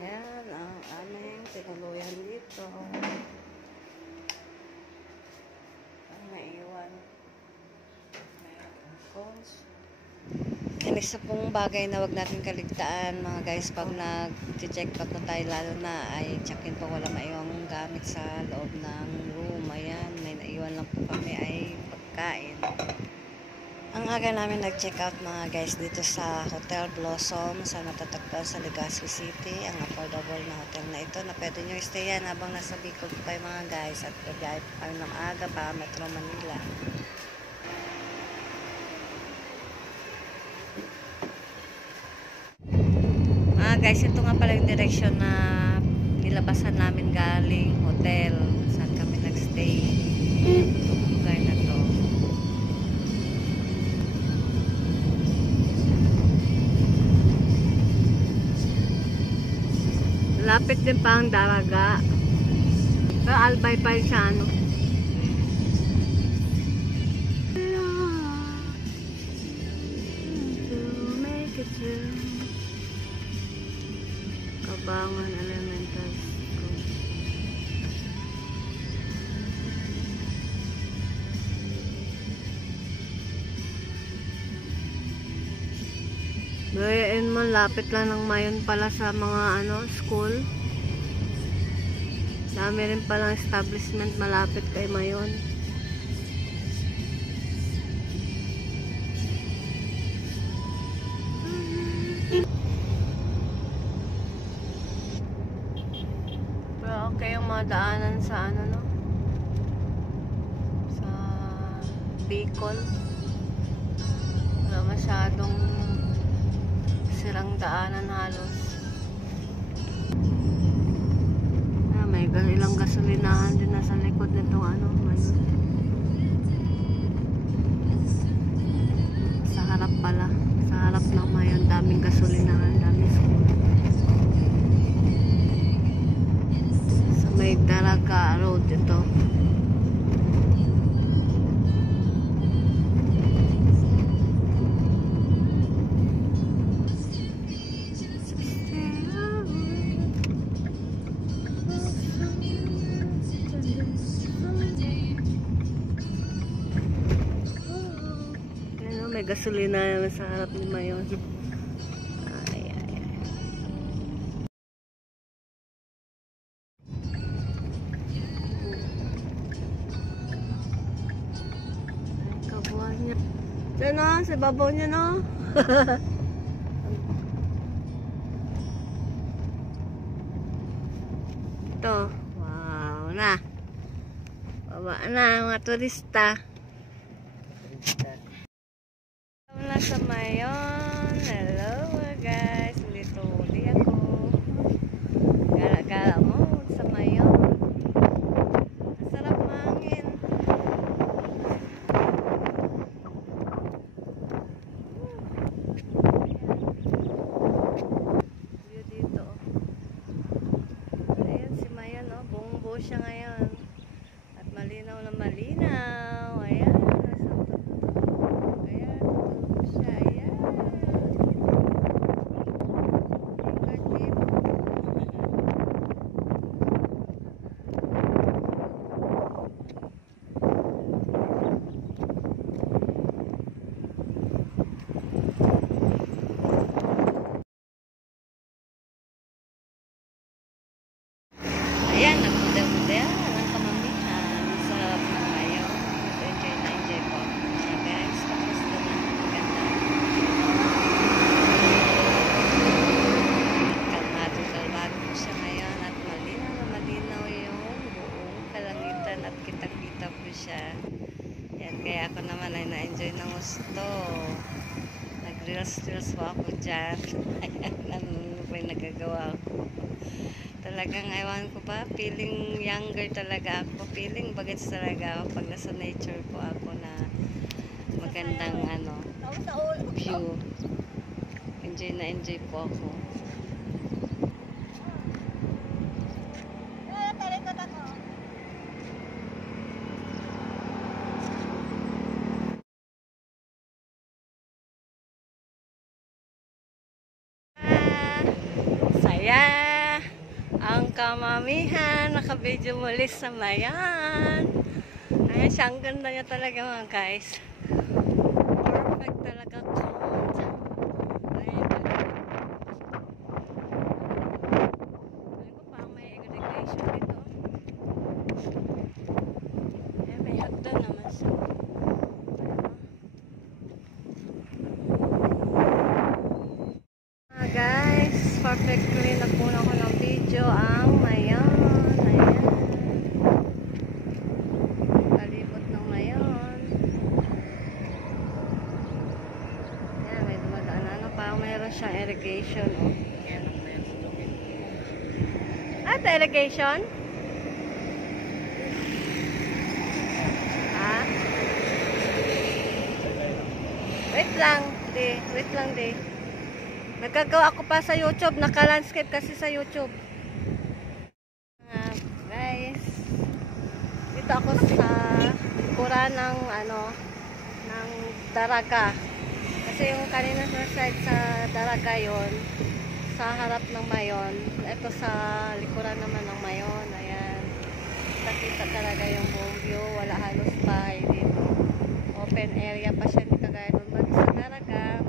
Ayan ang aming tinuluyan dito. Ang naiwan. Yan isa pong bagay na wag natin kaligtaan mga guys pag nag-check out na tayo, lalo na ay check-in po, wala maiwang gamit sa loob ng room. Ayan, may naiwan lang po kami ay pagkain. Ang aga namin nag-check out mga guys dito sa Hotel Blossom sa natatagpuan sa Legazpi City. Ang affordable na hotel na ito na pwede nyo stayan habang nasa Bicol pa kayo mga guys, at pagayap kami ng aga pa Metro Manila. Mga guys, ito nga pala yung direksyon na nilabasan namin galing hotel saan kami nagstay. Itong lugar na to. Lapit din pa ang daraga. Pero albay pa rin siya, ano. Kabangan Elemental School. Bayain mo, lapit lang ng Mayon pala sa mga ano, school. Dami rin palang establishment malapit kay Mayon. Pero okay yung mga daanan sa ano, no? Sa Bicol. Wala masyadong sirang daanan halos. May ilang gasolinahan din nasa likod nitong ano, sa harap pala, sa harap ng Mayon, daming gasolinahan, daming school. Sa may Daraga Road ito. May gasolina sa harap ni Mayon. Ay, ay, ay. Ay, kabuhan niya. Diyan no, sa babaw niya no. Ito. Wow na. Baba na mga turista. Sa Mayon. Hello guys, uli ako. Gala-gala mo sa Mayon. Sarap mahangin. View dito. Ayan si Mayon, oh. Buong-buo siya ngayon. At malinaw na malinaw. Ayan. Ayan, nagmodel-model ang kamamihan sa Mayon. Enjoy na enjoy po siya guys. Tapos na maganda. Kalmado po siya ngayon at malinaw na malinaw yung buong kalangitan at kitang-kita po siya. Yan, kaya ako naman ay na-enjoy ng gusto. Nag-reels po ako dyan. Ayan, ano pa yung nagagawa Talagang ewan ko ba, feeling younger talaga ako. Feeling bagets talaga ako pag nasa nature po ako na magandang view. Enjoy na enjoy po ako. Saya ang kamamihan, nakabidyo muli sa mayan. Ayan siya, ang ganda niya talaga mga guys. Perfect talaga count. Ayan talaga. Ayan ko pa, may irrigation dito. Ayan, may hagdan naman siya. Guys, perfectly nagpuna ko ng video ang mayan. Ayan. Palibot ng mayan. Ayan, may dumadaan. Parang mayroon siyang irrigation. Oh. Ito irrigation? Ha? Wait lang, di. Wait lang, di. Nagkagawa ako pa sa YouTube. Naka-landscape kasi sa YouTube. Guys. Dito ako sa likuran ng ng Daraga. Kasi yung kanina sa side sa Daraga yon, sa harap ng Mayon. Ito sa likuran naman ng Mayon. Ayan. Nakita talaga yung buong view. Wala halos bahay dito. Open area pa siya. Hindi kagaya doon sa Daraga.